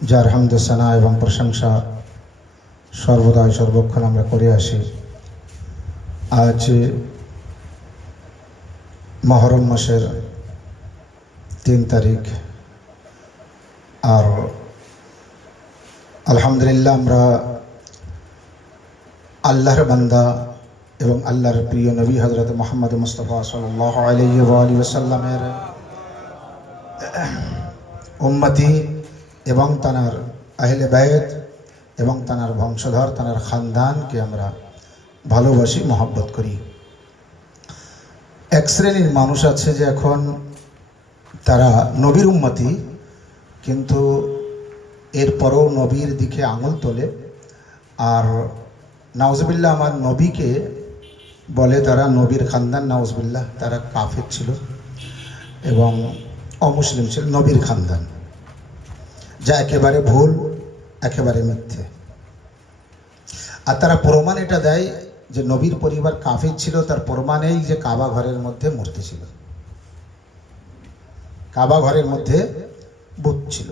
যার হামদে সানা এবং প্রশংসা সর্বদাই সর্বক্ষণ আমরা করে আসি। আজ মহরম মাসের 3 তারিখ, আর আলহামদুলিল্লাহ আমরা আল্লাহর বান্দা এবং আল্লাহর প্রিয় নবী হযরত মুহাম্মদ মুস্তাফা সাল্লাল্লাহু আলাইহি ওয়া আলিহি ওয়াসাল্লামের উম্মতি এবং তানার আহলে বাইত এবং তানার বংশধর, তানার খানদানকে আমরা ভালোবাসি, মহব্বত করি। এক শ্রেণীর মানুষ আছে যে এখন তারা নবীর উম্মতি, কিন্তু এরপরও নবীর দিকে আঙুল তোলে আর নাউজুবিল্লাহ আমার নবীকে বলে তারা নবীর খানদান। নাউজুবিল্লাহ, তারা কাফের ছিল এবং অমুসলিম ছিল, নবীর খানদান, যা একেবারে ভুল, একেবারে মিথ্যে। আর তারা প্রমাণ এটা দেয় যে নবীর পরিবার কাফের ছিল, তার প্রমাণেই যে কাবা ঘরের মধ্যে মূর্তি ছিল, কাবা ঘরের মধ্যে বুত ছিল।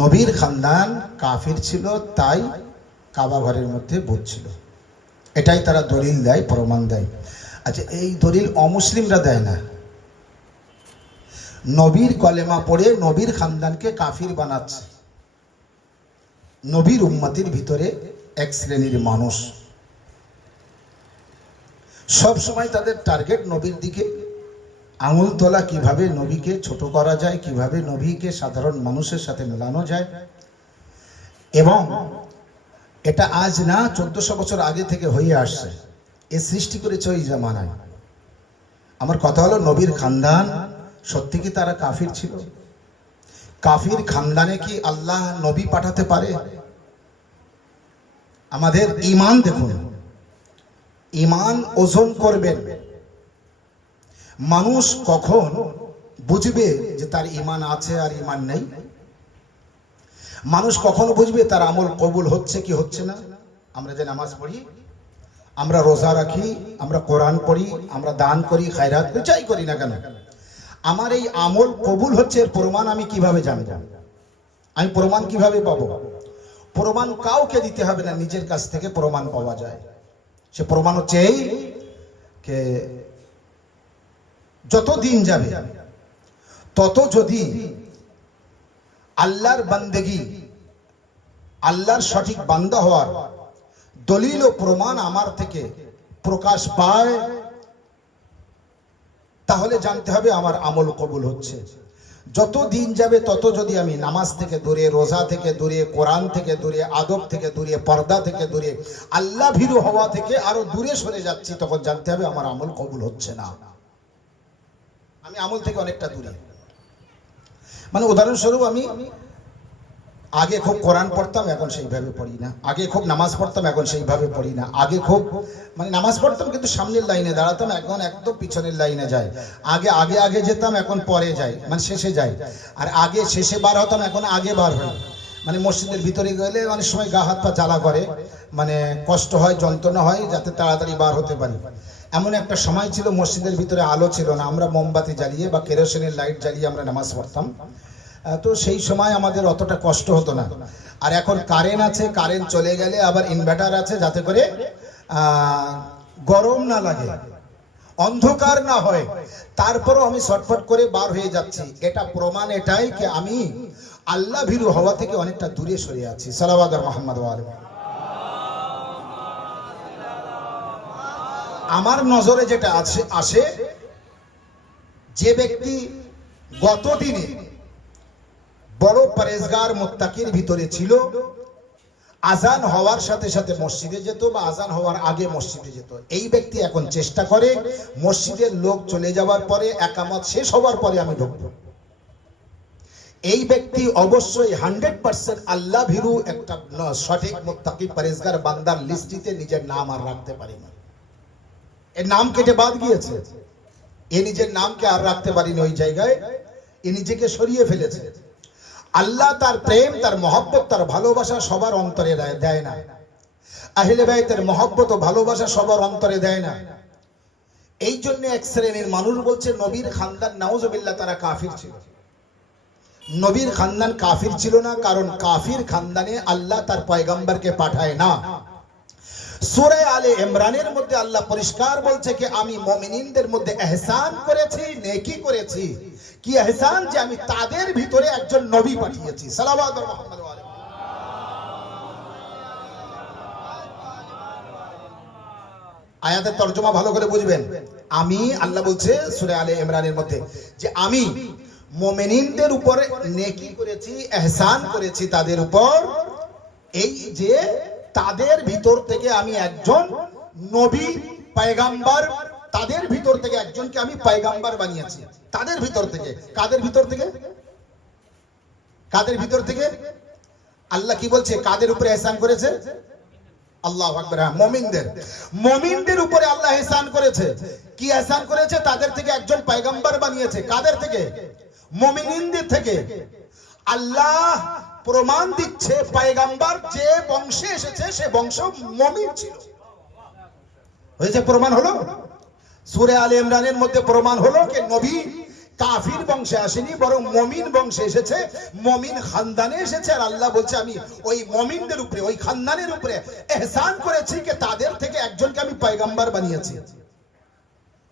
নবীর খানদান কাফির ছিল, তাই কাবা ঘরের মধ্যে বুত ছিল, এটাই তারা দলিল দেয়, প্রমাণ দেয়। আচ্ছা, এই দলিল অমুসলিমরা দেয় না। নবীর কলেমা পড়ে নবীর খানদানকে কাফির বানাচ্ছে নবীর উম্মতির ভিতরে এক শ্রেণীর মানুষ। সব সময় তাদের টার্গেট নবীর দিকে আঙুল তোলা, কিভাবে নবীকে ছোট করা যায়, কিভাবে নবীকে সাধারণ মানুষের সাথে মেলানো যায়। এবং এটা আজ না, 1400 বছর আগে থেকে হয়ে আসছে। এ সৃষ্টি করেছে ওই জামানায়। আমার কথা হলো, নবীর খানদান সত্যি কি তারা কাফির ছিল? কাফির খানদানে কি আল্লাহ নবী পাঠাতে পারে? আমাদের ঈমান দেখুন, ঈমান ওজন করবেন। মানুষ কখন বুঝবে যে তার ঈমান আছে আর ঈমান নেই? মানুষ কখন বুঝবে তার আমল কবুল হচ্ছে কি হচ্ছে না? আমরা যে নামাজ পড়ি, আমরা রোজা রাখি, আমরা কোরআন পড়ি, আমরা দান করি, খায়রাত করি, যাই করি না কেন, আমার এই আমল কবুল হচ্ছে এর প্রমাণ আমি কিভাবে জানবো? আমি প্রমাণ কিভাবে পাবো? প্রমাণ কাউকে দিতে হবে না, নিজের কাছ থেকে প্রমাণ পাওয়া যায়। সে প্রমাণ হচ্ছে এই যে যত দিন যাবে তত যদি আল্লাহর বান্দেগি, আল্লাহর সঠিক বান্দা হওয়ার দলিল ও প্রমাণ আমার থেকে প্রকাশ পায়, তাহলে জানতে হবে আমার আমল কবুল হচ্ছে। যত দিন যাবে তত যদি আমি নামাজ থেকে দূরে, রোজা থেকে দূরে, কোরআন থেকে দূরে, আদব থেকে দূরে, পর্দা থেকে দূরে, আল্লাহ ভীরু হওয়া থেকে আরো দূরে সরে যাচ্ছি, তখন জানতে হবে আমার আমল কবুল হচ্ছে না, আমি আমল থেকে অনেকটা দূরে। মানে উদাহরণস্বরূপ, আমি আগে খুব কোরআন পড়তাম, এখন সেইভাবে পড়ি না। আগে খুব নামাজ পড়তাম, এখন সেইভাবে পড়ি না। আগে খুব নামাজ পড়তাম কিন্তু সামনের লাইনে দাঁড়াতাম, এখন একদম পিছনের লাইনে যাই। আগে আগে আগে যেতাম, এখন পরে যাই, শেষে যাই। আর আগে শেষে বার হতাম, এখন আগে বার হই। মসজিদের ভিতরে গেলে অনেক সময় গা হাত পা জ্বালা করে, কষ্ট হয়, যন্ত্রণা হয়, যাতে তাড়াতাড়ি বার হতে পারি। এমন একটা সময় ছিল মসজিদের ভিতরে আলো ছিল না, আমরা মোমবাতি জ্বালিয়ে বা কেরোসিনের লাইট জ্বালিয়ে আমরা নামাজ পড়তাম। তো সেই সময় আমাদের অতটা কষ্ট হতো না। আর এখন কারেন্ট আছে, কারেন্ট চলে গেলে আবার ইনভার্টার আছে, যাতে করে গরম না লাগে, অন্ধকার না হয়। তারপরও আমি ছটফট করে বার হয়ে যাচ্ছি। এটা প্রমাণ এটাই যে আমি আল্লাহ ভীরু হওয়া থেকে অনেকটা দূরে সরে আছি। সালাওয়াত মুহাম্মদ ওয়া আলিহি। আমার নজরে যেটা আসে, যে ব্যক্তি গত দিনে বড় পরেজগার মুত্তাকির ভিতরে ছিল, আজান হওয়ার সাথে সাথে মসজিদে যেত বা আজান হওয়ার আগে মসজিদে যেত, এই ব্যক্তি এখন চেষ্টা করে মসজিদের লোক চলে যাওয়ার পরে, একামত শেষ হওয়ার পরে আমি ঢুকবো। এই ব্যক্তি অবশ্যই 100% আল্লাহ ভীরু একটা সঠিক মুত্তাকি পরেজগার বান্দার লিস্টিতে নিজের নাম আর রাখতে পারে না। এর নাম কেটে বাদ গিয়েছে, এ নিজের নামকে আর রাখতে পারিনি ওই জায়গায়, এ নিজেকে সরিয়ে ফেলেছে। আল্লাহ তার প্রেম, তার মহব্বত, তার ভালোবাসা সবার অন্তরে দেয় না। আহলে বাইতের মহব্বত ও ভালোবাসা সবার অন্তরে দেয় না। এই জন্য এক শ্রেণীর মানুষ বলছে নবীর খানদান নাউজুবিল্লাহ তারা কাফির ছিল। নবীর খানদান কাফির ছিল না, কারণ কাফির খানদানে আল্লাহ তার পয়গম্বরকে পাঠায় না। সূরা আলে ইমরানের মধ্যে আল্লাহ পরিষ্কার বলছে যে আমি মুমিনদের মধ্যে ইহসান করেছি, নেকি করেছি। কি ইহসান? যে আমি তাদের ভিতরে একজন নবী পাঠিয়েছি। সালাওয়াত মুহাম্মদ ওয়া আলাইহি। আয়াতের তরজমা ভালো করে বুঝবেন। আমি, আল্লাহ বলছে সূরা আলে ইমরানের মধ্যে যে আমি মুমিনদের উপরে নেকি করেছি, ইহসান করেছি তাদের উপর, এই যে তাদের ভিতর থেকে আমি একজন নবী পয়গম্বর, তাদের ভিতর থেকে একজনকে আমি পয়গম্বর বানিয়েছি। তাদের ভিতর থেকে, কাদের ভিতর থেকে? কাদের ভিতর থেকে? আল্লাহ কি বলছে কাদের উপরে ইহসান করেছে? আল্লাহু আকবার। মুমিনদের, মুমিনদের উপরে আল্লাহ ইহসান করেছে। কি ইহসান করেছে? তাদের থেকে একজন পয়গম্বর বানিয়েছে। কাদের থেকে? মুমিনদের থেকে। আল্লাহ প্রমাণ দিচ্ছে পয়গম্বর যে বংশে এসেছে সে বংশ মুমিন ছিল। হয়েছে? প্রমাণ হলো। সূরা আলে ইমরানের মধ্যে প্রমাণ হলো যে নবী কাফির বংশে আসেনি, বরং মুমিন বংশে এসেছে, মুমিন খানদানে এসেছে। আর আল্লাহ বলছে আমি ওই মুমিনদের উপরে, ওই খানদানের উপরে ইহসান করেছি যে তাদের থেকে একজনকে আমি পয়গম্বর বানিয়েছি।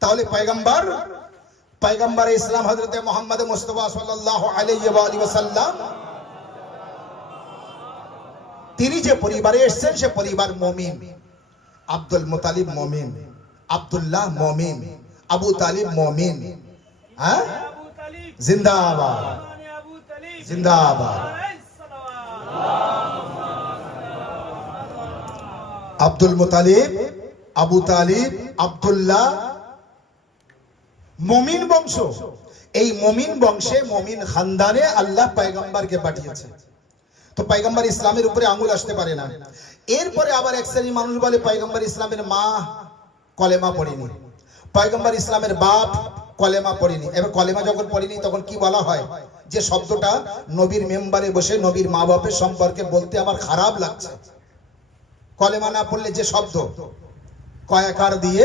তাহলে পয়গম্বর, পয়গম্বর ইসলাম হযরত মুহাম্মদ মুস্তাফা সাল্লাল্লাহু আলাইহি ওয়া আলিহি ওয়াসাল্লাম, তিনি যে পরিবারে এসেছেন সে পরিবার মুমিন। আব্দুল মুতালিব মুমিন, আব্দুল্লাহ মুমিন, আবু তালিব মুমিন। হ্যাঁ, জিন্দাবাদ, জিন্দাবাদ। আব্দুল মুতালিব, আবু তালিব, আব্দুল্লাহ, মুমিন বংশ। এই মুমিন বংশে, মুমিন খানদানে আল্লাহ পয়গম্বরকে পাঠিয়েছে। তো পয়গম্বর ইসলামের উপরে আঙ্গুল আসতে পারে না। এরপরে আবার এক শ্রেণী মানুষ বলে পয়গম্বর ইসলামের মা কলেমা পড়েনি, পয়গম্বর ইসলামের বাপ কলেমা পড়েনি। এবার কলেমা যখন পড়েনি তখন কি বলা হয়? যে শব্দটা নবীর মেম্বারে বসে নবীর মা বাপের সম্পর্কে বলতে আমার খারাপ লাগছে। কলেমা না পড়লে যে শব্দ কয়াকার দিয়ে,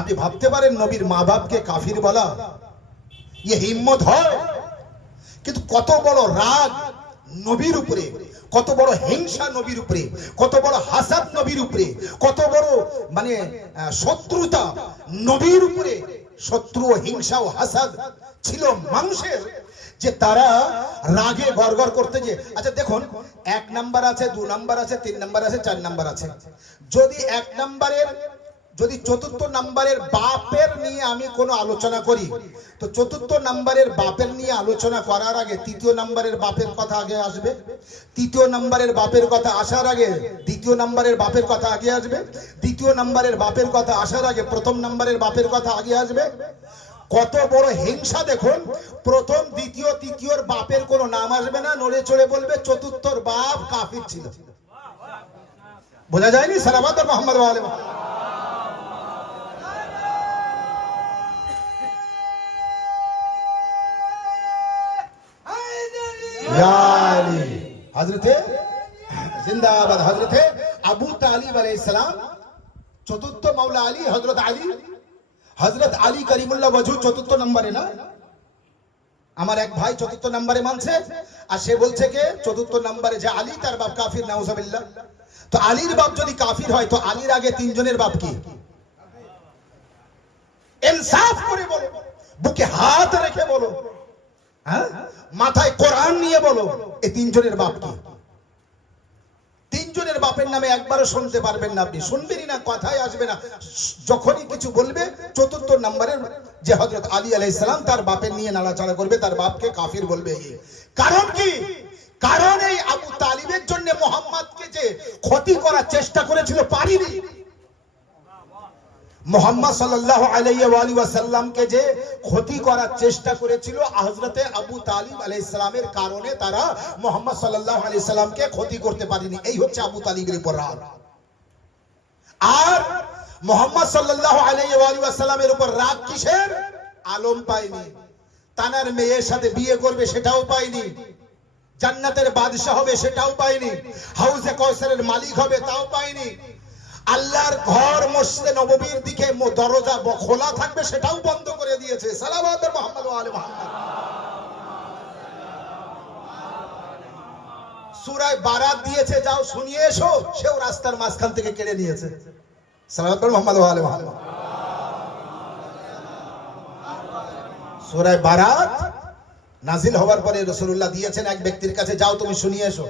আপনি ভাবতে পারেন নবীর মা বাপকে কাফির বলা, ইয়ে হিম্মত হয়? কিন্তু কত বড় রাগ নবীর উপরে, কত বড় হিংসা নবীর উপরে, কত বড় হাসাদ নবীর উপরে, কত বড় মানে শত্রুতা নবীর উপরে, শত্রু ও হিংসা ও হাসাদ ছিল মানুষের, যে তারা রাগে গড়গড় করতে। যে আচ্ছা দেখুন, 1 নাম্বার আছে, 2 নাম্বার আছে, 3 নাম্বার আছে, 4 নাম্বার আছে। যদি 1 নাম্বারের, যদি 4র্থ নাম্বারের বাপের নিয়ে আমি কোনো আলোচনা করি, তো 4র্থ নাম্বারের বাপের নিয়ে আলোচনা করার আগে 3য় নাম্বারের বাপের কথা আগে আসবে, 3য় নাম্বারের বাপের কথা আসার আগে 2য় নাম্বারের বাপের কথা আগে আসবে, 2য় নাম্বারের বাপের কথা আসার আগে 1ম নাম্বারের বাপের কথা আগে আসবে। কত বড় হিংসা দেখুন। 1ম, 2য়, 3য়র বাপের কোনো নাম আসবে না, নড়ে চড়ে বলবে 4র্থর বাপ কাফির ছিল। বোঝা যায়নি? সালাওয়াত মুহাম্মদ ওয়া আলিহি। হযরতে জিন্দাবাদ, হযরতে আবু তালিব আলাইহিস সালাম, 4র্থ মাওলা আলী, হযরত আলী, হযরত আলী করিমুল্লাহ ওয়াজহু 4র্থ নম্বরে না? আমার এক ভাই 4র্থ নম্বরে মানছে, আর সে বলছে যে 4র্থ নম্বরে যে আলী তার বাপ কাফির, নাউজুবিল্লাহ। তো আলীর বাপ যদি কাফির হয় তো আলীর আগে 3 জনের বাপ কি? ইনসাফ করে বলো, বুকে হাত রেখে বলো, হ্যাঁ, মাথায় কোরআন নিয়ে বলো, এই 3 জনের বাপ কি? 3 জনের বাপের নামে একবারও শুনতে পারবেন না, আপনি শুনবেনই না, কথাই আসবে না। যখনই কিছু বলবে 4র্থ নম্বরের যে হযরত আলী আলাইহিস সালাম তার বাপের নিয়ে নাড়াচাড়া করবে, তার বাপকে কাফির বলবে। কারণ কি? কারণ এই আবু তালিবের জন্য মুহাম্মদকে যে ক্ষতি করার চেষ্টা করেছিল পারিনি। মুহাম্মদ সাল্লাল্লাহু আলাইহি ওয়া আলিহি ওয়াসাল্লামকে যে ক্ষতি করার চেষ্টা করেছিল হযরতে আবু তালিব আলাইহিস সালামের কারণে তারা মুহাম্মদ সাল্লাল্লাহু আলাইহি সাল্লামকে ক্ষতি করতে পারেনি। এই হচ্ছে আবু তালিবের উপর রাগ। আর মুহাম্মদ সাল্লাল্লাহু আলাইহি ওয়া আলিহি ওয়াসাল্লামের উপর রাগ কিসের? আলম পায়নি, তানার মেয়ের সাথে বিয়ে করবে সেটাও পায়নি, জান্নাতের বাদশা হবে সেটাও পায়নি, হাউজে কাউসারের মালিক হবে তাও পায়নি, আল্লাহর ঘর মসজিদে নববীর দিকে দরজা খোলা থাকবে সেটাও বন্ধ করে দিয়েছে। সালাওয়াত মুহাম্মদ ওয়া আলি মুহাম্মদ। সূরা বারাত দিয়েছে, যাও শুনিয়ে এসো, সেও রাস্তার মাঝখান থেকে কেড়ে নিয়েছে। সাল্লাল্লাহু আলাইহি মুহাম্মদ ওয়া আলিহি মুহাম্মদ। সূরা বারাত নাজিল হওয়ার পরে রাসূলুল্লাহ দিয়েছেন এক ব্যক্তির কাছে, যাও তুমি শুনিয়ে এসো।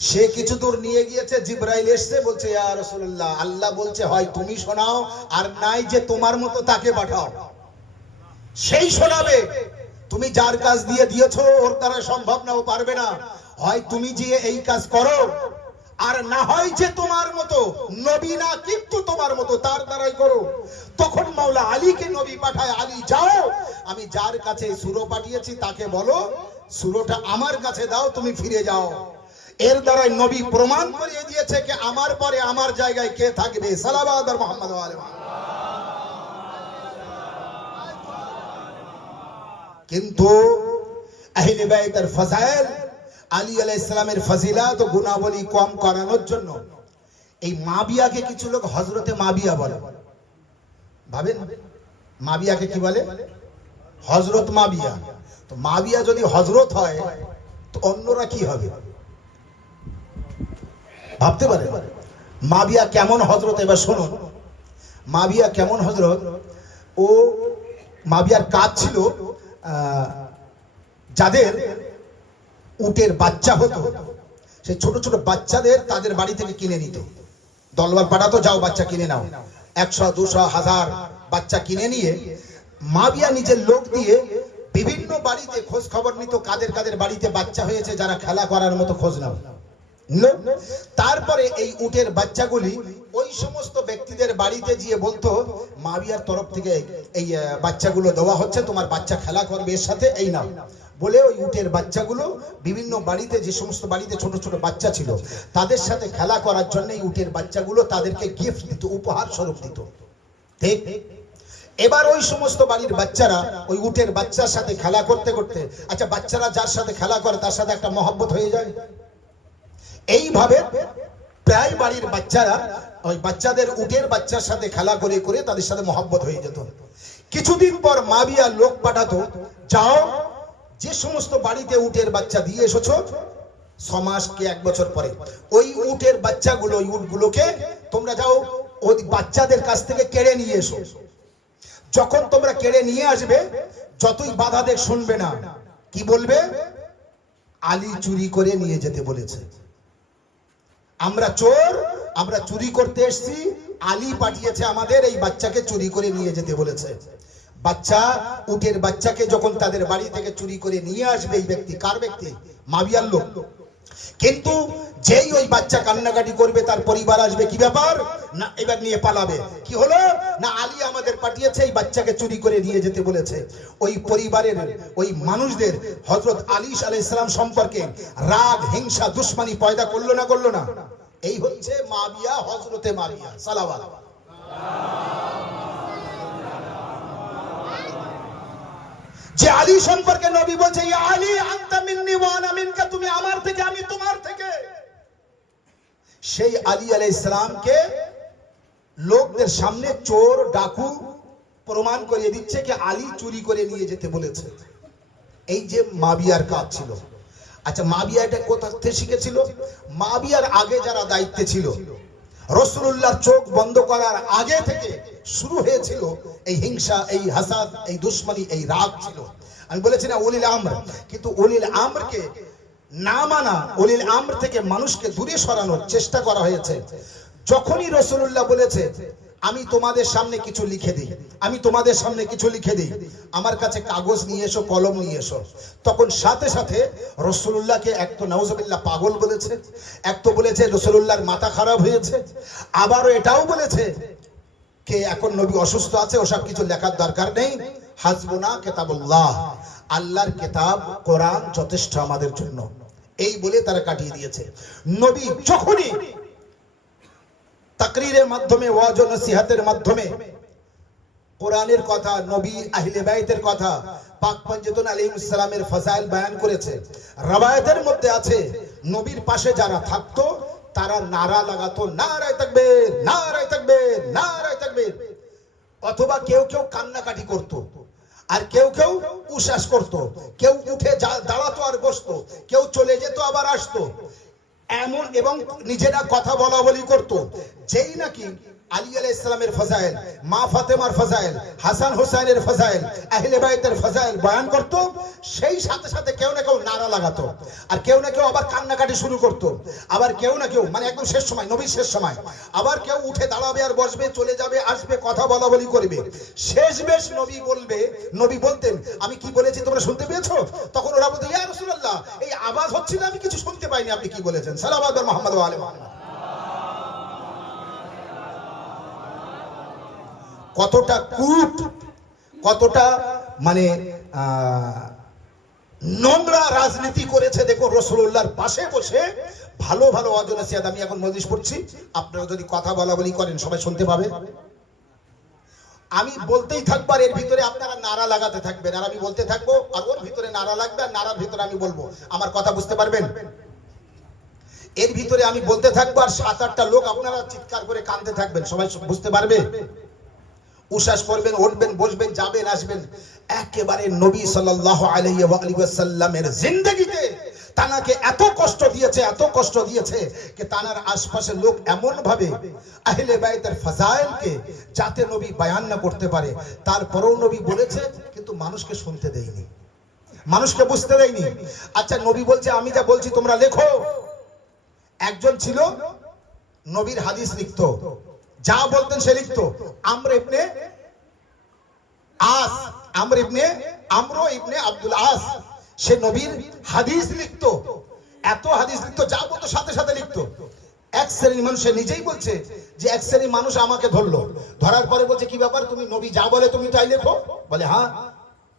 সে কিছু দূর নিয়ে গিয়েছে, জিবরাইল এসে বলছে, ইয়া রাসূলুল্লাহ, আল্লাহ বলছে হয় তুমি শোনাও, আর নাই যে তোমার মতো তাকে পাঠাও, সেই শোনাবে। তুমি যার কাজ দিয়ে দিয়েছো ওর দ্বারা সম্ভব না, ও পারবে না, হয় তুমি যে এই কাজ করো, আর না হয় যে তোমার মতো নবী না কিন্তু তোমার মতো তার দ্বারাই করো। তখন মাওলা আলীকে নবী পাঠায়, আলী যাও, আমি যার কাছে সূরা পাঠিয়েছি তাকে বলো সূরাটা আমার কাছে দাও, তুমি ফিরে যাও। এর দ্বারাই নবী প্রমাণ করিয়ে দিয়েছে যে আমার পরে আমার জায়গায় কে থাকবে। সালাওয়াত আর মুহাম্মদ ওয়া আলিহি। কিন্তু আহলে বাইতের ফাজাইল, আলী আলাইহিস সালামের ফজিলত ও গুণাবলী কম করানোর জন্য এই মাবিয়াকে কিছু লোক হযরতে মাবিয়া বলে। ভাবেন মাবিয়াকে কি বলে? হযরত মাবিয়া। তো মাবিয়া যদি হযরত হয় তো অন্যরা কি হবে ভাবতে পারে? মাবিয়া কেমন হযরত এবার শুনুন। মাবিয়া কেমন হযরত? ও মাবিয়ার কাজ ছিল যাদের উটের বাচ্চা হতো, সেই ছোট ছোট বাচ্চাদের তাদের বাড়ি থেকে কিনে নিত। দলবার পাঠাতো, যাও বাচ্চা কিনে নাও। 100, 200, 1000 বাচ্চা কিনে নিয়ে মাবিয়া নিজের লোক দিয়ে বিভিন্ন বাড়িতে খোঁজ খবর নিত, কাদের কাদের বাড়িতে বাচ্চা হয়েছে, যারা খেলা করার মতো খোঁজ নাও। তারপরে এই উটের বাচ্চাগুলি ওই সমস্ত ব্যক্তিদের বাড়িতে গিয়ে বলতো, মাবিয়ার তরফ থেকে এই বাচ্চাগুলো দেওয়া হচ্ছে, তোমার বাচ্চা খেলা করবে এর সাথে, এই নাও বলে ওই উটের বাচ্চাগুলো বিভিন্ন বাড়িতে, যে সমস্ত বাড়িতে ছোট ছোট বাচ্চা ছিল তাদের সাথে খেলা করার জন্য এই উটের বাচ্চাগুলো তাদেরকে গিফট দিত, উপহার স্বরূপ দিত। ঠিক এবার ওই সমস্ত বাড়ির বাচ্চারা ওই উটের বাচ্চার সাথে খেলা করতে করতে, আচ্ছা বাচ্চারা যার সাথে খেলা করে তার সাথে একটা মহব্বত হয়ে যায়। এইভাবে প্রায় বাড়ির বাচ্চারা ওই বাচ্চাদের উটের বাচ্চার সাথে খেলা করে করে তাদের সাথে মহব্বত হয়ে যেত। কিছুদিন পর মাবিয়া লোক পাঠাতো, যাও যে সমস্ত বাড়িতে উটের বাচ্চা দিয়ে এসেছো 6 মাস কি 1 বছর পরে ওই উটের বাচ্চাগুলো, ওই উটগুলোকে তোমরা যাও ওই বাচ্চাদের কাছ থেকে কেড়ে নিয়ে এসো। যখন তোমরা কেড়ে নিয়ে আসবে, যতই বাধা দেখ শুনবে না। কি বলবে? আলী চুরি করে নিয়ে যেতে বলেছে, আমরা চোর, আমরা চুরি করতে এসেছি, আলী পাঠিয়েছে আমাদের এই বাচ্চাকে চুরি করে নিয়ে যেতে বলেছে। বাচ্চা, উটের বাচ্চাকে যখন তাদের বাড়ি থেকে চুরি করে নিয়ে আসবে এই ব্যক্তি, কার ব্যক্তি? মাবিয়ার লোক। কিন্তু যেই ওই বাচ্চা কান্নাকাটি করবে, তার পরিবার আসবে, কি ব্যাপার না এবার নিয়ে পালাবে। কি হলো না, আলী আমাদের পাঠিয়েছে এই বাচ্চাকে চুরি করে নিয়ে যেতে বলেছে। ওই পরিবারের ওই মানুষদের হযরত আলী আলাইহিস সালাম সম্পর্কে রাগ, হিংসা, দুশমনি পয়দা করলো না করলো না? এই হচ্ছে মাবিয়া, হযরতে মাবিয়া। সালাওয়াত। যে আলী সম্পর্কে নবী বলছে, ইয়া আলী আনতা মিন্নি ওয়া আনা মিনকা, তুমি আমার থেকে আমি তোমার থেকে। সেই আলী আলাইহিস সালামকে লোকদের সামনে চোর, ডাকু প্রমাণ করিয়ে দিচ্ছে যে আলী চুরি করে নিয়ে যেতে বলেছে। এই যে মাবিয়ার কাজ ছিল। আচ্ছা মাবিয়া এটা কোথা থেকে শিখেছিল? মাবিয়ার আগে যারা দায়িত্বে ছিল, রাসূলুল্লাহর চোখ বন্ধ করার আগে থেকে শুরু হয়েছিল এই হিংসা, এই হাসাদ, এই দুশমনি, এই রাগ ছিল। আমি বলেছি না উলিল আমর, কিন্তু উলিল আমরকে না মানা, উলিল আমর থেকে মানুষকে দূরে সরানোর চেষ্টা করা হয়েছে। যখনই রাসূলুল্লাহ বলেছে আমি তোমাদের সামনে কিছু লিখে দিই, আমি তোমাদের সামনে কিছু লিখে দিই, আমার কাছে কাগজ নিয়ে এসো, কলম নিয়ে এসো, তখন সাথে সাথে রাসূলুল্লাহকে এক তো নাউজুবিল্লাহ পাগল বলেছে, এক তো বলেছে রাসূলুল্লাহর মাথা খারাপ হয়েছে, আবারও এটাও বলেছে কে এখন নবী অসুস্থ আছে, ওসব কিছু লেখার দরকার নেই, হাসবুনা কিতাবুল্লাহ, আল্লাহর কিতাব কোরআন যথেষ্ট আমাদের জন্য, এই বলে তারা কাটিয়ে দিয়েছে। নবী যখনই তাকরীরের মাধ্যমে, ওয়াজ ও নসিহতের মাধ্যমে কোরআনের কথা, নবী আহলে বাইতের কথা, পাক পঞ্জতন আলাইহিস সালামের ফজাইল বয়ান করেছে, রওয়ায়াতের মধ্যে আছে নবীর পাশে যারা থাকতো তারা নারা লাগাতো, নারায়ে তাকবীর, নারায়ে তাকবীর, নারায়ে তাকবীর, অথবা কেউ কেউ কান্নাকাটি করত। আর কেউ কেউ উশ্বাস করতো, কেউ উঠে দাঁড়াতো আর বসতো, কেউ চলে যেত আবার আসতো এমন, এবং নিজেরা কথা বলা বলি করতো। যেই নাকি আলী আলাইহিস সালামের ফজাইল, মা ফাতেমার ফজাইল, হাসান হোসেনের ফজাইল, আহলে বাইতের ফজাইল বয়ান করত, সেই সাথে সাথে কেউ না কেউ নারা লাগাতো, আর কেউ না কেউ আবার কান্নাকাটি শুরু করত, আবার কেউ না কেউ মানে একদম শেষ সময়, নবীর শেষ সময়, আবার কেউ উঠে দাঁড়াবে আর বসবে, চলে যাবে আসবে, কথা বলা বলি করবে। শেষ বেশ নবী বলবে, নবী বলতেন আমি কি বলেছি তোমরা শুনতে পেয়েছো? তখন ওরা বলতো ইয়া রাসূলুল্লাহ এই আওয়াজ হচ্ছিল আমি কিছু শুনতে পাইনি, আপনি কি বলেছেন? সাল্লাল্লাহু আলাইহি মুহাম্মদ ওয়া আলি মুহাম্মদ। কতটা কূট, কতটা মানে নোংরা রাজনীতি করেছে দেখো রাসূলুল্লাহর পাশে বসে। ভালো ভালো ওয়াজ নসিহত, আমি এখন মজলিস পড়ছি, আপনারা যদি কথা বলা বলি করেন সবাই শুনতে পাবে। আমি বলতেই থাকবো আর এর ভিতরে আপনারা নারা লাগাতে থাকবেন, আর আমি বলতে থাকবো আর ওর ভিতরে নারা লাগবে, আর নারার ভিতরে আমি বলবো। আমার কথা বুঝতে পারবেন? এর ভিতরে আমি বলতে থাকবো আর 7-8টা লোক আপনারা চিৎকার করে কাঁদতে থাকবেন, সবাই বুঝতে পারবে? উশ্বাস করবেন, উঠবেন, বসবেন, যাবেন, আসবেন। একেবারে নবী সাল্লাল্লাহু আলাইহি ওয়াসাল্লামের জিন্দেগিতে তানাকে এত কষ্ট দিয়েছে, এত কষ্ট দিয়েছে যে তানার আশপাশের লোক এমন ভাবে আহলে বাইতের ফাজাইলকে যাতে নবী বয়ান না করতে পারে, তারপরেও নবী বলেছে, কিন্তু মানুষকে শুনতে দেয়নি, মানুষকে বুঝতে দেয়নি। আচ্ছা নবী বলছে আমি যা বলছি তোমরা লেখো। একজন ছিল নবীর হাদিস লিখতো, যা বলতেন সে লিখতো। আমর ইবনে আব্দুল আস, সে নবীর হাদিস লিখতো, এত হাদিস লিখতো, যা বলতো সাথে সাথে লিখতো। এক শ্রেণীর মানুষ, সে নিজেই বলছে যে এক শ্রেণীর মানুষ আমাকে ধরলো, ধরার পরে বলছে কি ব্যাপার, তুমি নবী যা বলে তুমি তাই লেখো? বলে হ্যাঁ।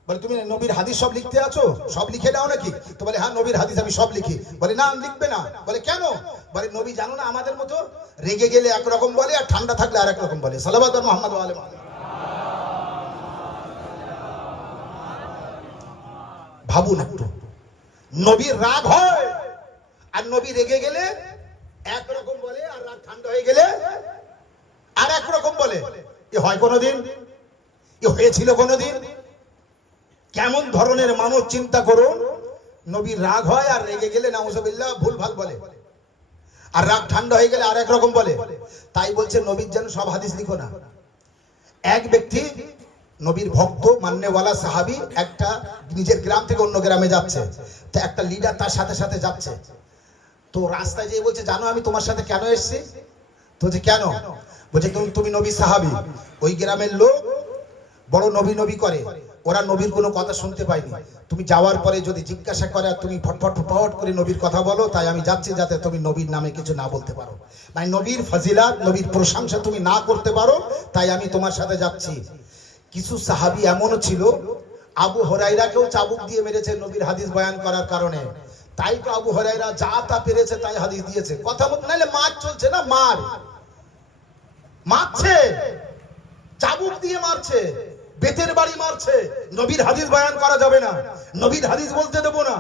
বলে তুমি নবীর হাদিস সব লিখতে আছো, সব লিখে নাও নাকি? তো বলে হ্যাঁ নবীর হাদিস আমি সব লিখি। বলে না লিখবে না। বলে কেন? বলে নবী জানো না আমাদের মতো রেগে গেলে একরকম বলে আর ঠান্ডা থাকলে আরেক রকম বলে। সাল্লাল্লাহু আলাইহি মুহাম্মদ ওয়া আলি মুহাম্মদ। ভাবুন একটু, নবীর রাগ হয় আর নবী রেগে গেলে একরকম বলে, আর রাগ ঠান্ডা হয়ে গেলে আর একরকম বলে। এ হয় কোনোদিন? এ হয়েছিল কোনোদিন? কেমন ধরনের মানুষ চিন্তা করুন। নবীর রাগ হয় আর রেগে গেলে নাউজুবিল্লাহ ভুলভাল বলে, আর রাগ ঠান্ডা হয়ে গেলে আর এক রকম বলে। তাই বলছে নবীর যেন সব হাদিস লিখো না। এক ব্যক্তি নবীর ভক্ত মান্যওয়ালা সাহাবী, একটা নিজের গ্রাম থেকে অন্য গ্রামে যাচ্ছে, তো একটা লিডার তার সাথে সাথে যাচ্ছে। তো রাস্তায় যেয়ে বলছে জানো আমি তোমার সাথে কেন এসেছি? তো বলছে কেন? বলছে তুমি নবী সাহাবী, ওই গ্রামের লোক বড় নবী নবী করে, ওরা নবীর কোনো কথা শুনতে পায়নি। তুমি যাওয়ার পরে যদি জিজ্ঞাসা করে তুমি ফটফট ফটফট করে নবীর কথা বলো, তাই আমি যাচ্ছি যাতে তুমি নবীর নামে কিছু না বলতে পারো, মানে নবীর ফজিলাত নবীর প্রশংসা তুমি না করতে পারো, তাই আমি তোমার সাথে যাচ্ছি। কিছু সাহাবী এমনও ছিল, আবু হুরায়রাকেও চাবুক দিয়ে মেরেছে নবীর হাদিস বয়ান করার কারণে। তাই তো আবু হুরায়রা যা তা পেরেছে তাই হাদিস দিয়েছে। কথা মত নাইলে মার চলছে না, মারছে, চাবুক দিয়ে মারছে, বেতের বাড়ি মারছে। নবীর হাদিস বয়ান করা যাবে না, নবীর হাদিস বলতে দেবো না।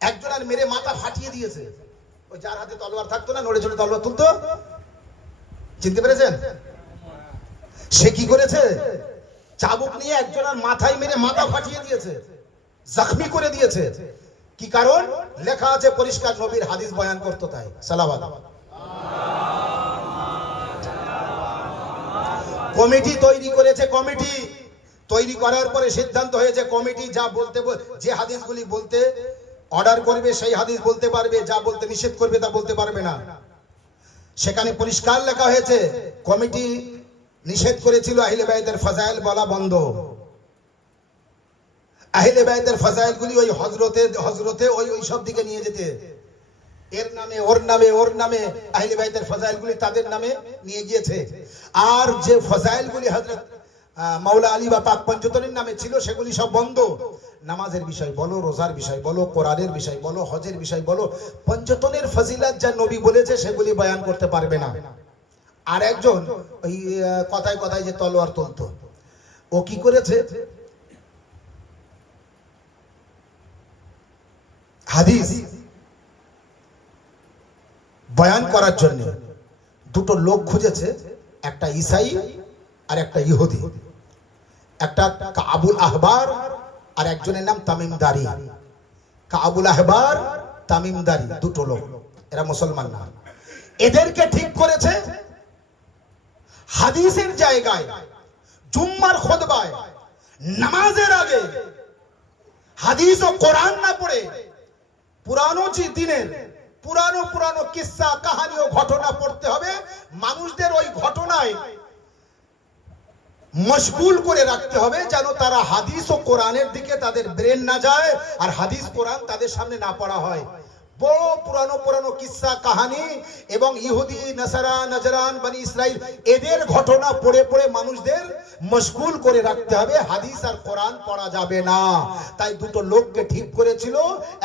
একজন আর মেরে মাথা ফাটিয়ে দিয়েছে। ওই যার হাতে তলোয়ার থাকতো না, নড়ে চড়ে তলোয়ার তুলতো, চিনতে পেরেছেন? সে কি করেছে? চাবুক নিয়ে একজন আর মাথায় মেরে মাথা ফাটিয়ে দিয়েছে, জখমি করে দিয়েছে। কি কারণ? লেখা আছে পরিষ্কার নবীর হাদিস বয়ান করতো তাই। সালাওয়াত। কমিটি তৈরি করেছে, কমিটি তৈরি করার পরে সিদ্ধান্ত হয়েছে কমিটি যা বলতে, যে হাদিসগুলি বলতে অর্ডার করবে সেই হাদিস বলতে পারবে, যা বলতে নিষেধ করবে তা বলতে পারবে না। সেখানে পরিষ্কার লেখা হয়েছে কমিটি নিষেধ করেছিল আহলে বাইতের ফাজাইল বলা বন্ধ। আহলে বাইতের ফাজাইলগুলি ওই হযরতে ওই সব দিকে নিয়ে যেতে, এর নামে ওর নামে ওর নামে আহলে বাইতের ফাজাইলগুলি তাদের নামে নিয়ে গিয়েছে। আর যে ফাজাইলগুলি হযরত মাওলা আলী বা পাক পঞ্চতনের নামে ছিল সেগুলি সব বন্ধ। নামাজের বিষয় বলো, রোজার বিষয় বলো, কোরআনের বিষয় বলো, হজের বিষয় বলো, পঞ্চতনের ফজিলাত যা নবী বলেছে সেগুলি বয়ান করতে পারবে না। আর একজন ওই কথায় কথায় যে তলোয়ার তুলতো, ও কি করেছে? হাদিস বয়ান করার জন্য দুটো লোক খুঁজেছে, একটা ঈসাই আর একটা ইহুদি। একটা কাবুল আহবার আর একজনের নাম তামিমদারি। কাবুল আহবার, তামিমদারি, দুটো লোক, এরা মুসলমান না। এদেরকে ঠিক করেছে হাদিসের জায়গায়, জুম্মার খুতবায়, নামাজের আগে হাদিস ও কোরআন না পড়ে পুরানো দিনের পুরানো কিস্সা কাহিনী ও ঘটনা পড়তে হবে। মানুষদের ওই ঘটনায় মশগুল করে রাখতে হবে, যেন তারা হাদিস ও কোরআনের দিকে তাদের ব্রেন না যায়, আর হাদিস কোরআন তাদের সামনে না পড়া হয়। বড় পুরানো কিস্সা কাহিনী এবং ইহুদি, নাসারা, নজরান, বনি ইসরাইল এদের ঘটনা পড়ে পড়ে মানুষদের মশগুল করে রাখতে হবে, হাদিস আর কোরআন পড়া যাবে না। তাই দুটো লোককে ঠিক করেছিল,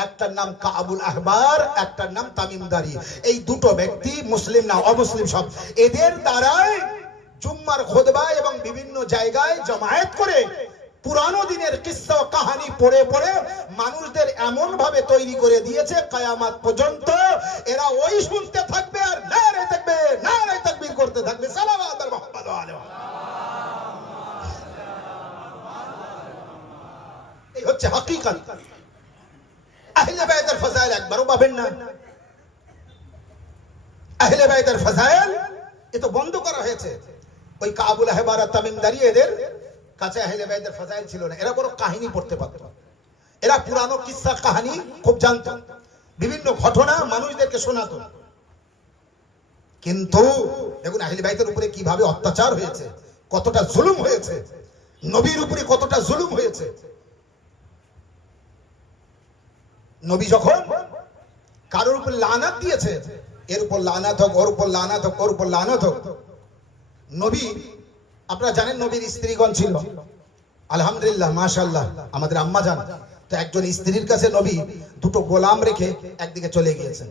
একটার নাম কাবুল আহবার, একটার নাম তামিমদারি। এই দুটো ব্যক্তি মুসলিম না অমুসলিম সব, এদের দ্বারাই জুম্মার খুতবা এবং বিভিন্ন জায়গায় জমায়েত করে পুরানো দিনের কিস্সা ও কাহিনী পড়ে পড়ে মানুষদের এমন ভাবে তৈরি করে দিয়েছে, কিয়ামত পর্যন্ত এরা ওই শুনতে থাকবে আর নারে তাকবীর, নারে তাকবীর করতে থাকবে। সালাওয়াত আল মুহাম্মদ ওয়া আলাইহি। এই হচ্ছে হাকিকত। আহলে বাইতের ফাজাইল একবারও পাবেন না। আহলে বাইতের ফাজাইল এ তো বন্ধ করা হয়েছে। ওই কাবুল আহবার আর তামিমদারি এদের কাছে আহলে বাইতের ফাজাইল ছিল না। এরা বড় কাহিনী পড়তে পারত, এরা পুরানো কিস্সা কাহিনী খুব জানত, বিভিন্ন ঘটনা মানুষদেরকে শোনাতো। কিন্তু দেখুন আহলে বাইতের উপরে কিভাবে অত্যাচার হয়েছে, কতটা জুলুম হয়েছে, নবীর উপরে কতটা জুলুম হয়েছে। নবী যখন কারোর উপর লানাত দিয়েছে, এর উপর লানাত হোক, ওর উপর লানাত হোক, ওর উপর লানাত হোক। নবী, আপনারা জানেন নবীর স্ত্রীগণ ছিল, আলহামদুলিল্লাহ মাশাআল্লাহ, আমাদের আম্মা জান। তো একজন স্ত্রীর কাছে নবী দুটো গোলাম রেখে একদিকে চলে গিয়েছেন,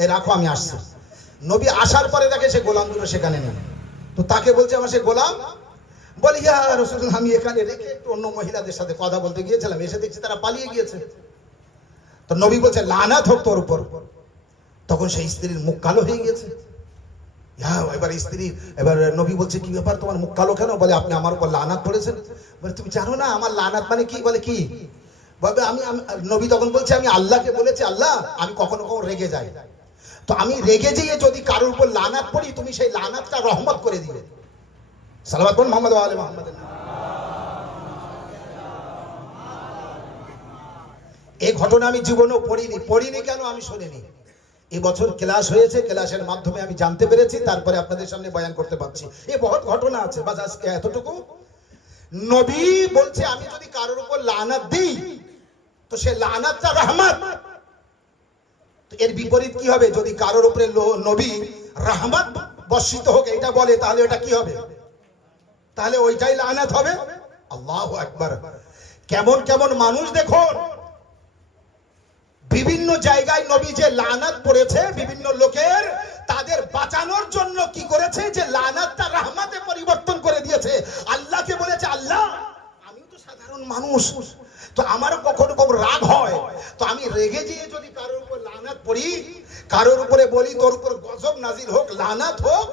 এই রাখো আমি আসছি। নবী আসার পরে দেখে সে গোলাম দুটো সেখানে নেই। তো তাকে বলছে আমার সে গোলাম, বলি ইয়া রাসূলুল্লাহ, আমি এখানে রেখে একটু অন্য মহিলাদের সাথে কথা বলতে গিয়েছিলাম, এসে দেখছি তারা পালিয়ে গিয়েছে। তো নবী বলছে লানাত হোক তোর উপর। তখন সেই স্ত্রীর মুখ কালো হয়ে গেছে। এবার স্ত্রী, এবার নবী বলছে কি ব্যাপার, তোমার মুখ কালো কেন? বলে আপনি আমার উপর লানাত পড়েছেন। বলে তুমি জানো না আমার লানাত মানে কি? বলে কি? বলে আমি নবী তখন বলছে আমি আল্লাহকে বলেছি, আল্লাহ আমি কখনো কখনো রেগে যাই, তো আমি রেগে যেয়ে যদি কারোর উপর লানাত পড়ি, তুমি সেই লানাতটা রহমত করে দিবে। সালাওয়াত বলুন মুহাম্মদ ওয়া আলি মুহাম্মাদ। এই ঘটনা আমি জীবনেও পড়িনি কেন আমি শুনিনি। এবছর ক্লাস হয়েছে, ক্লাসের মাধ্যমে আমি জানতে পেরেছি, তারপরে আপনাদের সামনে বয়ান করতে পারছি। এই বহুত ঘটনা আছে, বাস আজকে এতটুকু। নবী বলছে আমি যদি কারোর উপর লানাত দিই তো সে লানাতটা রহমত। তো এর বিপরীত কি হবে? যদি কারোর উপরে নবী রহমত বর্ষিত হোক এটা বলে, তাহলে এটা কি হবে? তাহলে ওইটাই লানাত হবে। আল্লাহু আকবার। কেমন কেমন মানুষ দেখুন, বিভিন্ন জায়গায় নবী যে লানাত পড়েছে বিভিন্ন লোকের, তাদের বাঁচানোর জন্য কি করেছে, যে লানাতটা রহমতে পরিবর্তন করে দিয়েছে। আল্লাহকে বলেছে আল্লাহ আমিও তো সাধারণ মানুষ, তো আমারও কখনো কখনো রাগ হয়, তো আমি রেগে গিয়ে যদি কারোর উপর লানাত পড়ি, কারোর উপরে বলি তোর উপর গজব নাজিল হোক, লানাত হোক,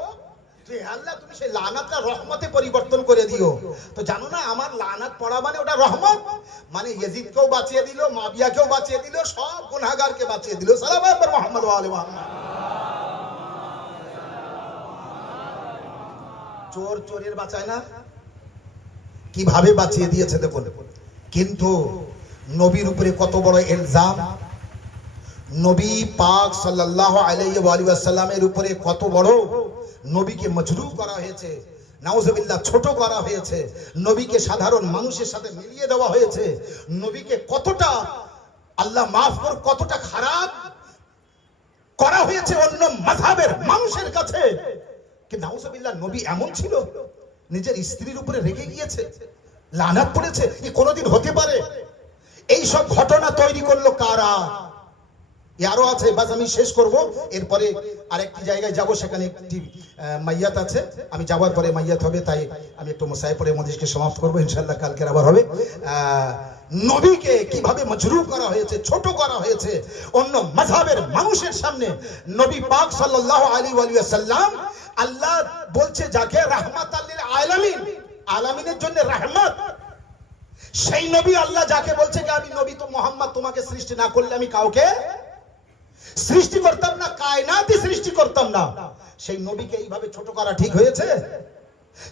আল্লাহ তুমি সেই লানাতটা রহমতে পরিবর্তন করে দিও। তো জানো না আমার লানাত পড়া মানে ওটা রহমত, মানে ইয়াজিদকেও বাঁচিয়ে দিল, মাবিয়াকেও বাঁচিয়ে দিল, সব গুনাহগারকে বাঁচিয়ে দিল। সালাওয়াত আল মুহাম্মদ ওয়া আলি মুহাম্মাদ। চোর চোরের বাঁচায় না, কিভাবে বাঁচিয়ে দিয়েছে দেখুন। কিন্তু নবীর উপরে কত বড় ইলজাম, নবী পাক সাল্লাল্লাহু আলাইহি ওয়া সাল্লামের উপরে কত বড় নবীকে মজরুহ করা হয়েছে, নাউজুবিল্লাহ ছোট করা হয়েছে, নবীকে সাধারণ মানুষের সাথে মিলিয়ে দেওয়া হয়েছে, নবীকে কতটা আল্লাহ মাফ কর কতটা খারাপ করা হয়েছে অন্য মাযহাবের মানুষের কাছে। কি নাউজুবিল্লাহ, নবী এমন ছিল নিজের স্ত্রীর উপরে রেগে গিয়েছে, লানাত পড়েছে? এ কোনোদিন হতে পারে? এই সব ঘটনা তৈরি করলো কারা? আরো আছে, বাস আমি শেষ করব, এরপরে আরেকটি জায়গায় যাব, সেখানে একটি মাইয়াত আছে, আমি যাওয়ার পরে মাইয়াত হবে, তাই আমি একটু মুসায়ে পড়ে মজলিসকে সমাপ্ত করব, ইনশাআল্লাহ কালকে আবার হবে। নবীকে কিভাবে মজরুহ করা হয়েছে, ছোট করা হয়েছে অন্য মাযহাবের মানুষের সামনে। নবী পাক সাল্লাল্লাহু আলাইহি ওয়া সাল্লাম, আল্লাহ বলছে যাকে রাহমাতাল লিল আলামিন, আলামিনের জন্য রহমত। সেই নবী আল্লাহ যাকে বলছে যে আমি নবী, তো মোহাম্মদ তোমাকে সৃষ্টি না করলে আমি কাউকে সৃষ্টি করতাম না, কায়নাতই সৃষ্টি করতাম না। সেই নবীকে এইভাবে ছোট করা ঠিক হয়েছে?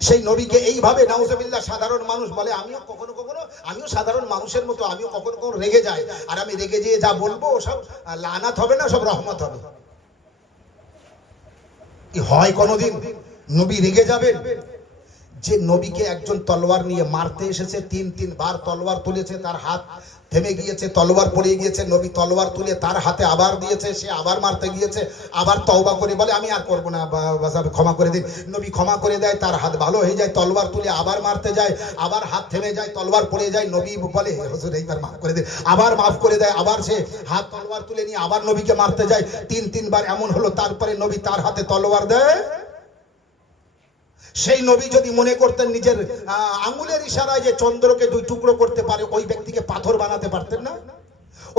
সেই নবীকে এইভাবে নাউজুবিল্লাহ সাধারণ মানুষ বলে, আমিও কখনো কখনো, আমিও সাধারণ মানুষের মতো, আমিও কখনো কখনো রেগে যাই, আর আমি রেগে যেয়ে যা বলবো সব লানাত হবে না, সব রহমত হবে। হয় কোনোদিন নবী রেগে যাবেন? যে নবীকে একজন তলোয়ার নিয়ে মারতে এসেছে, তিন বার তলোয়ার তুলেছে, তার হাত থেমে গিয়েছে, তলোয়ার পড়ে গিয়েছে, নবী তলোয়ার তুলে তার হাতে আবার দিয়েছে, সে আবার মারতে গিয়েছে, আবার তওবা করে বলে আমি আর করবো না, ক্ষমা করে দিন। নবী ক্ষমা করে দেয়, তার হাত ভালো হয়ে যায়, তলোয়ার তুলে আবার মারতে যায়, আবার হাত থেমে যায়, তলোয়ার পড়ে যায়, নবী বলে হুজুর এইবার মাফ করে দিন, আবার মাফ করে দেয়, আবার সে হাত তলোয়ার তুলে নিয়ে আবার নবীকে মারতে যায়, তিনবার এমন হলো। তারপরে নবী তার হাতে তলোয়ার দেয়। সেই নবী যদি মনে করতেন নিজের আঙ্গুলের ইশারায় যে চন্দ্রকে দুই টুকরো করতে পারে, ওই ব্যক্তিকে পাথর বানাতে পারতেন না?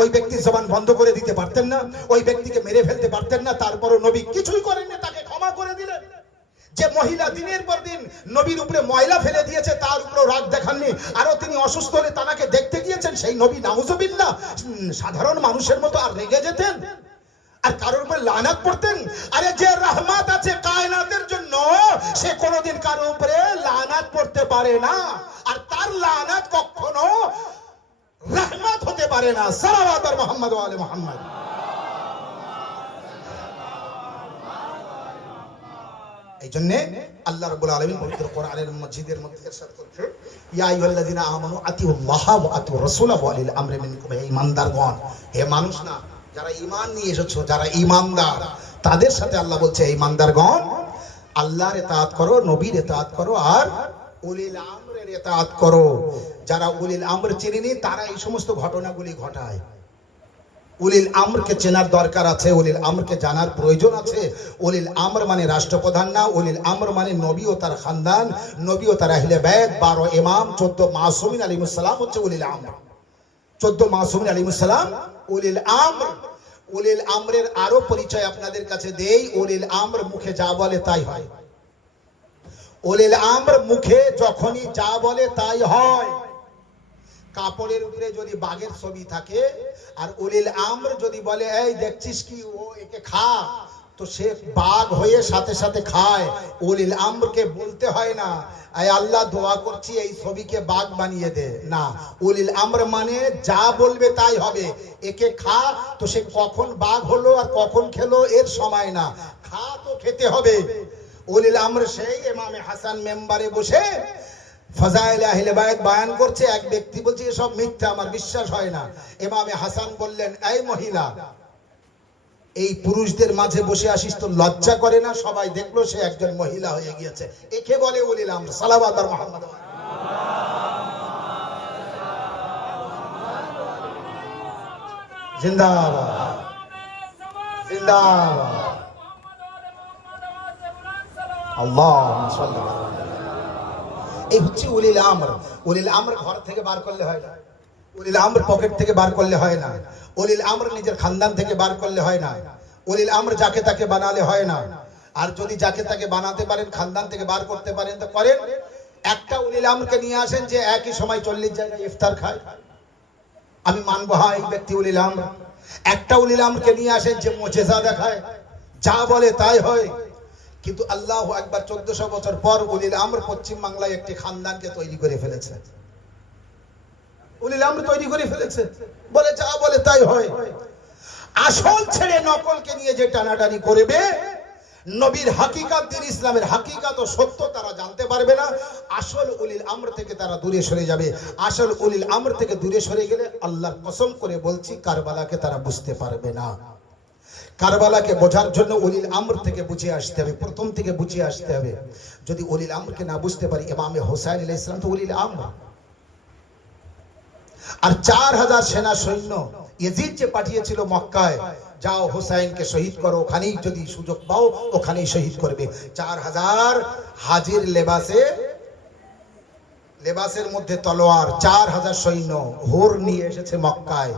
ওই ব্যক্তির জবান বন্ধ করে দিতে পারতেন না? ওই ব্যক্তিকে মেরে ফেলতে পারতেন না? তারপরও নবী কিছুই করেননি, তাকে ক্ষমা করে দিলেন। যে মহিলা দিনের পর দিন নবীর উপরে ময়লা ফেলে দিয়েছে, তার উপরেও রাগ দেখাননি, আরো তিনি অসুস্থ হলে তাকে দেখতে গিয়েছেন, সেই নবী নাউজুবিল্লাহ সাধারণ মানুষের মতো আর রেগে যেতেন আর কারোর উপরে লানাত পড়তেন? আরে যে রহমত আছে কায়নাতের জন্য, সে কোনোদিন কারোর উপরে লানাত পড়তে পারে না, আর তার লানাত কখনো রহমত হতে পারে না। সালাওয়াত আর মুহাম্মদ ওয়া আলে মুহাম্মদ। এই জন্য আল্লাহ রাব্বুল আলামিন পবিত্র কোরআনের মসজিদের মধ্যে ইরশাদ করেছেন, ইয়া আইয়ুহাল্লাযিনা আমানু আতিউল্লাহ ওয়া আতিউর রাসূলা ওয়া লিল আমরি মিনকুম। হে ঈমানদারগণ, হে মানুষ না, যারা ঈমান নিয়ে এসেছো, যারা ঈমানদার, তাদের সাথে আল্লাহ বলছে, ঈমানদারগণ আল্লাহর ইতাআত করো, নবীর ইতাআত করো, আর উলিল আমরের ইতাআত করো। যারা উলিল আমর চেনেনি তারা এই সমস্ত ঘটনাগুলি ঘটায়। উলিল আমরকে চেনার দরকার আছে, উলিল আমরকে জানার প্রয়োজন আছে। উলিল আমর মানে রাষ্ট্রপ্রধান না, উলিল আমর মানে নবী ও তার খানদান, নবী ও তার আহলে বাইত, 12 ইমাম, 14 মাসুমিন আলাইহিস সালাম হচ্ছে উলিল আমর। 14 মাসুমিন আলাইহিস সালাম উলিল আমর। উলিল আমরের আরো পরিচয় আপনাদের কাছে দেই। উলিল আমর মুখে যা বলে তাই হয়। উলিল আমর মুখে যখনই যা বলে তাই হয়। কাপড়ের উপরে যদি বাঘের ছবি থাকে আর উলিল আমর যদি বলে এই দেখছিস কি, ও একে খা, তো সে বাঘ হয়ে সাথে সাথে খায়। উলিল আমরকে বলতে হয় না আয় আল্লাহ দোয়া করছি এই ছবিকে বাঘ বানিয়ে দে, না। উলিল আমর মানে যা বলবে তাই হবে। একে খা, তো সে কখন বাঘ হলো আর কখন খেলো এর সময় না, খা তো খেতে হবে। উলিল আমর সেই ইমামে হাসান মেম্বারে বসে ফাজাইল আহলে বাইত বয়ান করছে, এক ব্যক্তি বলছে এসব মিথ্যা, আমার বিশ্বাস হয় না। ইমামে হাসান বললেন, এই মহিলা, এই পুরুষদের মাঝে বসে আসিস, তো লজ্জা করে না? সবাই দেখলো সে একজন মহিলা হয়ে গিয়েছে, একে বলে উলিল আমর। সালাওয়াত আর মুহাম্মদ। জিন্দাবাদ, জিন্দাবাদ, আল্লাহুম্মা সাল্লি আলা। এই হচ্ছে উলিল আমর। উলিল আমর ঘর থেকে বার করলে হয় না, উলিল আমর পকেট থেকে বার করলে হয় না, উলিল আমর নিজের খানদান থেকে বার করলে হয় না, উলিল আমর যাকে তাকে বানালে হয় না। আর যদি যাকে তাকে বানাতে পারেন, খানদান থেকে বার করতে পারেন তো করেন। একটা উলিল আমরকে নিয়ে আসেন যে একই সময় 40 জায়গায় ইফতার খায়, আমি মানবো হ্যাঁ এই ব্যক্তি উলিল আমর। একটা উলিল আমরকে নিয়ে আসেন যে মুজিজা দেখায়, যা বলে তাই হয়। কিন্তু আল্লাহু আকবার, 1400 বছর পর উলিল আমর পশ্চিম বাংলায় একটি খানদানকে তৈরি করে ফেলেছে। উলিল আমর তৈরি করে ফেলেছে, বলে যা বলে তাই হয়। আসল ছেড়ে নকলকে নিয়ে যে টানাটানি করবে, নবীর হাকিকাত, দ্বীন ইসলামের হাকিকাত ও সত্য তারা জানতে পারবে না। আসল উলিল আমর থেকে তারা দূরে সরে যাবে। আসল উলিল আমর থেকে দূরে সরে গেলে আল্লাহর কসম করে বলছি, কারবালাকে তারা বুঝতে পারবে না। কারবালাকে বোঝার জন্য উলিল আমর থেকে বুঝে আসতে হবে, প্রথম থেকে বুঝে আসতে হবে। যদি উলিল আমরকে না বুঝতে পারি, ইমামে হোসাইন আলাইহিস সালাম তো উলিল আমর। আর 4000 সেনা সৈন্য ইয়াজিদ যে পাঠিয়েছিল মক্কায়, যাও হোসাইনকে শহীদ করো, ওখানেই যদি সুযোগ পাও ওখানেই শহীদ করবে। 4000 হাজির লেবাসের মধ্যে তলোয়ার, 4000 সৈন্য হোর নিয়ে এসেছে মক্কায়।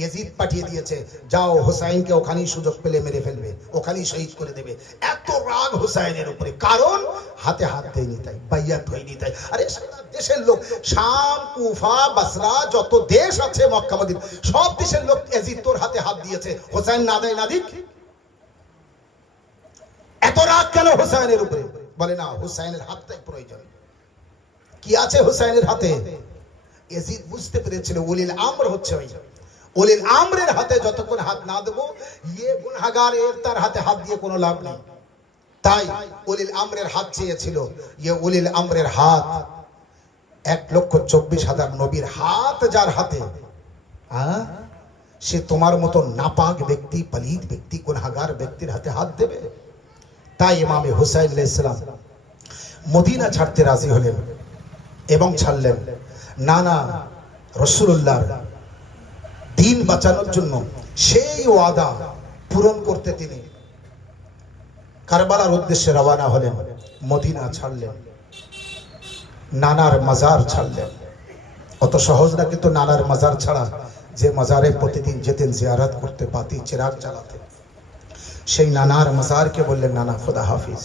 ইয়াজিদ পাঠিয়ে দিয়েছে, যাও হোসাইনকে ওখানেই সুযোগ পেলে মেরে ফেলবে, ওখানেই শহীদ করে দেবে। এত রাগ হোসাইনের উপরে, কারণ হাতে হাত দেয়নি তাই, বাইয়াত হয়নি তাই। আরে সারা দেশের লোক, শাম, কুফা, বাসরা, যত দেশ আছে মক্কা মদিনা, সব দেশের লোক ইয়াজিদ তোর হাতে হাত দিয়েছে, হোসাইন না দেয় না দিক। এত রাগ কেন হোসাইনের উপরে? বলে না, হোসাইনের হাতটাই প্রয়োজন। কি আছে হোসাইনের হাতে? ইয়াজিদ বুঝতে পেরেছিল উলিল আমর হচ্ছে ওই উলিল আমরের হাতে যতক্ষণ হাত না দেবো, ইয়ে গুনাহগার, এর তার হাতে হাত দিয়ে কোনো লাভ নেই। তাই উলিল আমরের হাত চেয়েছিল। ইয়ে উলিল আমরের হাত 1,24,000 নবীর হাত যার হাতে, সে তোমার মতো নাপাক ব্যক্তি, পলিত ব্যক্তি, গুনাহগার ব্যক্তির হাতে হাত দেবে? তাই ইমামে হুসাইন আলাইহিস সালাম মদিনা ছাড়তে রাজি হলেন এবং ছাড়লেন। নানা রাসূলুল্লাহর দিন বাঁচানোর জন্য সেই ওয়াদা পূরণ করতে তিনি কারবালার উদ্দেশ্যে রওনা হলেন। মদিনা ছাড়লেন, নানার মাজার ছাড়লেন। অত সহজ না কিন্তু নানার মাজার ছাড়া, যে মাজারে প্রতিদিন যেতেন জিয়ারত করতে, বাতি চিরাগ জ্বালাতে, সেই নানার মাজারকে বললেন, নানা খোদা হাফিজ।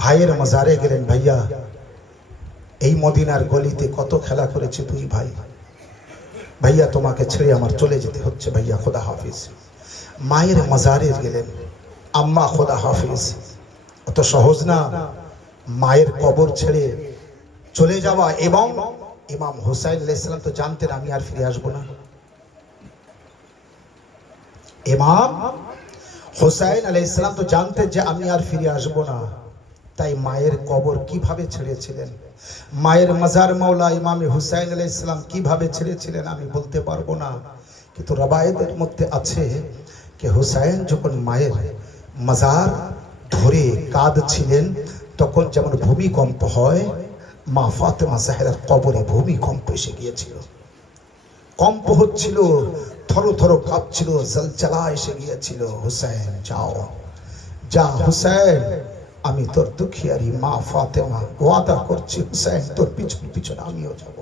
ভাইয়ের মাজারে গেলেন, ভাইয়া এই মদিনার গলিতে কত খেলা করেছে তুই ভাই, ভাইয়া তোমাকে ছেড়ে আমার চলে যেতে হচ্ছে, ভাইয়া খোদা হাফিজ। মায়ের মাজারে গেলেন, আম্মা খোদা হাফিজ। অত সহজ না মায়ের কবর ছেড়ে চলে যাওয়া। এবং ইমাম হুসাইন আলাইহিস সালাম তো জানতেন আমি আর ফিরে আসবো না। ইমাম হুসাইন আলাইহিস সালাম তো জানতেন যে আমি আর ফিরে আসবো না। তাই মায়ের কবর কিভাবে ছেড়েছিলেন, মায়ের মাজার মাওলা ইমামে হুসাইন আলাইহিস সালাম কিভাবে ছেড়েছিলেন আমি বলতে পারবো না, কিন্তু রবায়েতের মধ্যে আছে যে হুসাইন যখন মায়ের মাজার ধরে কাঁদছিলেন, তখন যেমন ভূমিকম্প হয়, মা ফাতেমা জাহরার কবরে ভূমিকম্প এসে গিয়েছিল। কম্প হচ্ছিল, থরো থরো কাঁপছিল, জলজলা এসে গিয়েছিল। হুসাইন যাও, যা হুসাইন, আমি তোর দুখিয়ারি মা ফাতেমা ওয়াদা করছি, হুসাইন তোর পিছন পিছন আমিও যাব।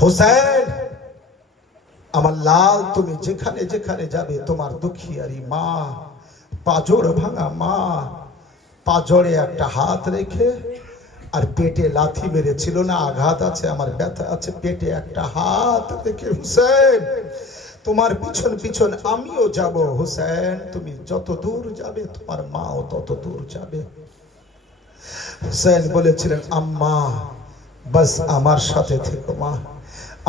হুসাইন আমার লাল, তুমি যেখানে যেখানে যাবে, তোমার দুখিয়ারি মা, পাজর ভাঙা মা, পাজরে একটা হাত রেখে, আর পেটে লাথি মেরেছিল না, আঘাত আছে, আমার ব্যথা আছে, পেটে একটা হাত রেখে, হুসাইন তোমার পিছন পিছন আমিও যাব। হুসাইন তুমি যত দূর যাবে, তোমার মাও তত দূর যাবে। হুসাইন বলেছিলেন, আম্মা বাস আমার সাথে থেকো মা,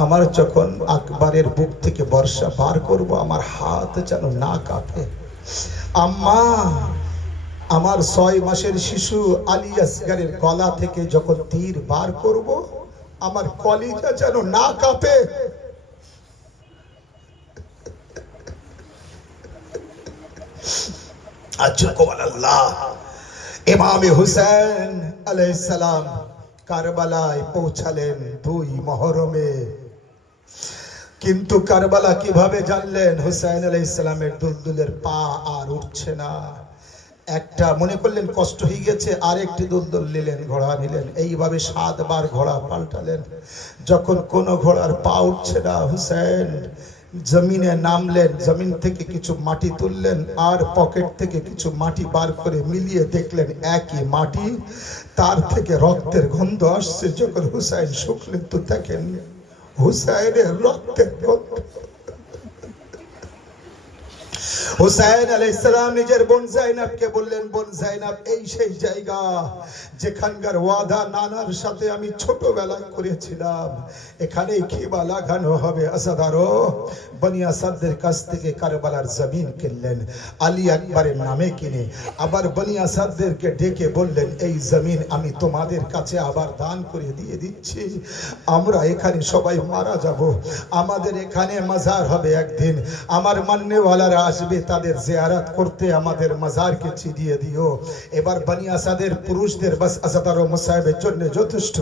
আমার যখন আকবরের বুক থেকে বর্ষা বার করব, আমার হাত যেন না কাঁপে। আম্মা আমার 6 মাসের শিশু আলী আসগরের গলা থেকে যখন তীর বার করব, আমার কলিজা যেন না কাঁপে। ইমামে হুসাইন আলাইহিস সালাম কারবালায় পৌঁছালেন 2 মুহররমে। কিন্তু কারবালা কিভাবে জানলেন? হুসাইন আলাইহিস সালামের দুলদুলের পা আর উঠছে না। একটা মনে করলেন কষ্ট হয়ে গেছে, আরেকটি দুলদুল নিলেন, ঘোড়া নিলেন, এইভাবে 7 বার ঘোড়া পাল্টালেন। যখন কোন ঘোড়ার পা উঠছে না, হুসাইন জমিনে নামলেন, জমিন থেকে কিছু মাটি তুললেন, আর পকেট থেকে কিছু মাটি বার করে মিলিয়ে দেখলেন একই মাটি, তার থেকে রক্তের গন্ধ আসছে। যখন হুসাইন শুকলেন তো দেখেন হুসাইনের রক্তের গন্ধ। হুসাইন আলাইহিস সালাম নিজের বোন যায়নাবকে বললেন, বোন যায়নাব, এই সেই জায়গা যেখানকার ওয়াদা নানার সাথে আমি ছোটবেলায় করেছিলাম, এখানেই খিবা লাগানো হবে। আসাদারো বনি আসাদের কাছ থেকে কারবালার জমিন কিনলেন, আলী আকবরের নামে কিনে। আবার বনি আসাদদেরকে ডেকে বললেন, এই জমিন আমি তোমাদের কাছে আবার দান করে দিয়ে দিচ্ছি, আমরা এখানে সবাই মারা যাব, আমাদের এখানে মাজার হবে একদিন, আমার মান্যওয়ালারা আসবে, তাদের জিয়ারত করতে আমাদের মাজারকে চিনিয়ে দিও। এবার বনি আসাদের পুরুষদের বাস আজাদার ও মুসাহিবের জন্য যথেষ্ট।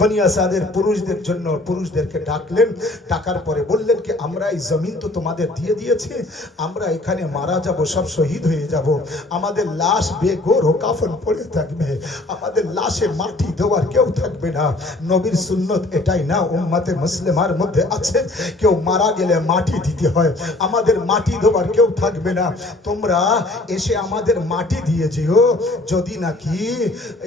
বনি আসাদের পুরুষদের জন্য পুরুষদেরকে ডাকলেন, ডাকার পরে বললেন কি আমরা এই জমিন তো তোমাদের দিয়ে দিয়েছি, আমরা এখানে মারা যাব, সব শহীদ হয়ে যাব, আমাদের লাশ বেগোর ও কাফন পড়ে থাকবে, আমাদের লাশে মাটি দেওয়ার কেউ থাকবে না। নবীর সুন্নত এটাই না, উম্মতে মুসলিমার মধ্যে আছে কেউ মারা গেলে মাটি দিতে হয়, আমাদের মাটি দেওয়ার কেউ থাকবে না, তোমরা এসে আমাদের মাটি দিয়ে যেও। যদি নাকি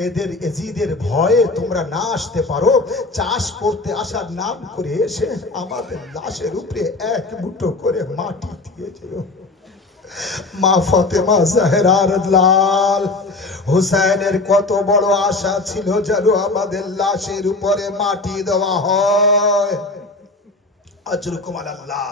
এদের এজিদের ভয়ে তোমরা না আসতে পারো, চাষ করতে আসার নাম করে এসে আমাদের লাশের উপরে এক মুঠো করে মাটি দিয়ে যেও। মা ফাতেমা জাহরার লাল হুসাইনের কত বড় আশা ছিল যেন আমাদের লাশের উপরে মাটি দেওয়া হয়। আজরুকুম আলাল্লাহ।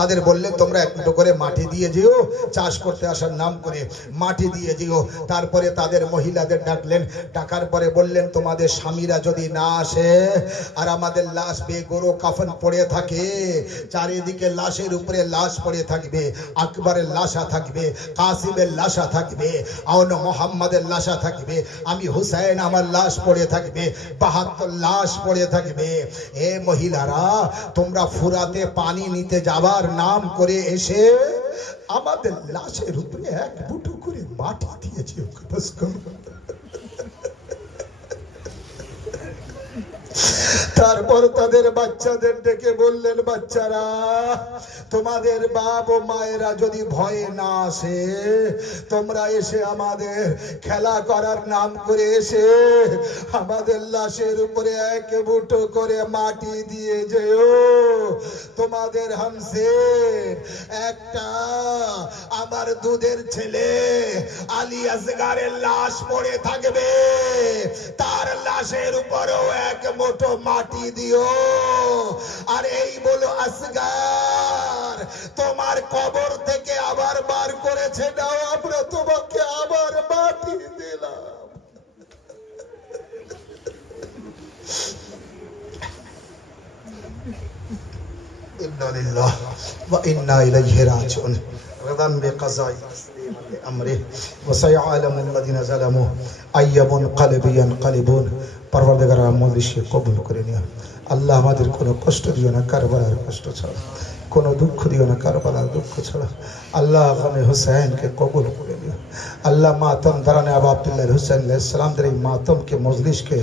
তাদের বললেন তোমরা এক মুঠো করে মাটি দিয়ে যেও, চাষ করতে আসার নাম করে মাটি দিয়ে যেও। তারপরে তাদের মহিলাদের ডাকলেন, ডাকার পরে বললেন তোমাদের স্বামীরা যদি না আসে আর আমাদের লাশ বেগোরো কাফন পড়ে থাকে, চারিদিকে লাশের উপরে লাশ পড়ে থাকবে, আকবরের লাশা থাকবে, কাসিমের লাশা থাকবে, আওন মোহাম্মদের লাশা থাকবে, আমি হুসাইন আমার লাশ পড়ে থাকবে, ৭২ লাশ পড়ে থাকবে। এ মহিলারা তোমরা ফুরাতে পানি নিতে যাবার নাম করে এসে আমাদের লাশের উপরে এক মুঠো করে মাটি দিয়েছে। তারপর তাদের বাচ্চাদের ডেকে বললেন বাচ্চারা তোমাদের বাপ ও মায়েরা যদি ভয়ে না আসে, তোমরা এসে আমাদের খেলা করার নাম করে এসে আমাদের লাশের উপরে এক মুঠো করে মাটি দিয়ে যেও। তোমাদের হামসে একটা আমার দুধের ছেলে আলী আসগারের লাশ পড়ে থাকবে, তার লাশের উপরেও এক মুঠো মাটি দিও। আর এই বলো আসগার তোমার কবর থেকে আবার বার করেছে, নাও আমরা তোমাকে আবার মাটি দিলাম। ইন্না লিল্লাহি ওয়া ইন্না ইলাইহি রাজিউন। রদান বিকাযাই আমরিহি ওয়া সায়ালামু আল্লাযিনা যালামু আইয়াবুন কলবি ইয়ানকালিবুন। পরওয়ারদিগার আমলকে কবুল করে নিও। আল্লাহ আমাদের কোনো কষ্ট দিও না কারবালার কষ্ট ছাড়া, কোনো দুঃখ দিও না কারবালার দুঃখ ছাড়া। আল্লাহ গামে হুসাইনকে কবুল করে নিও। আল্লাহ মাতম দারানে আবু আব্দুল্লাহ হুসাইন আলাইহিস সালামদের এই মাতমকে মজলিসকে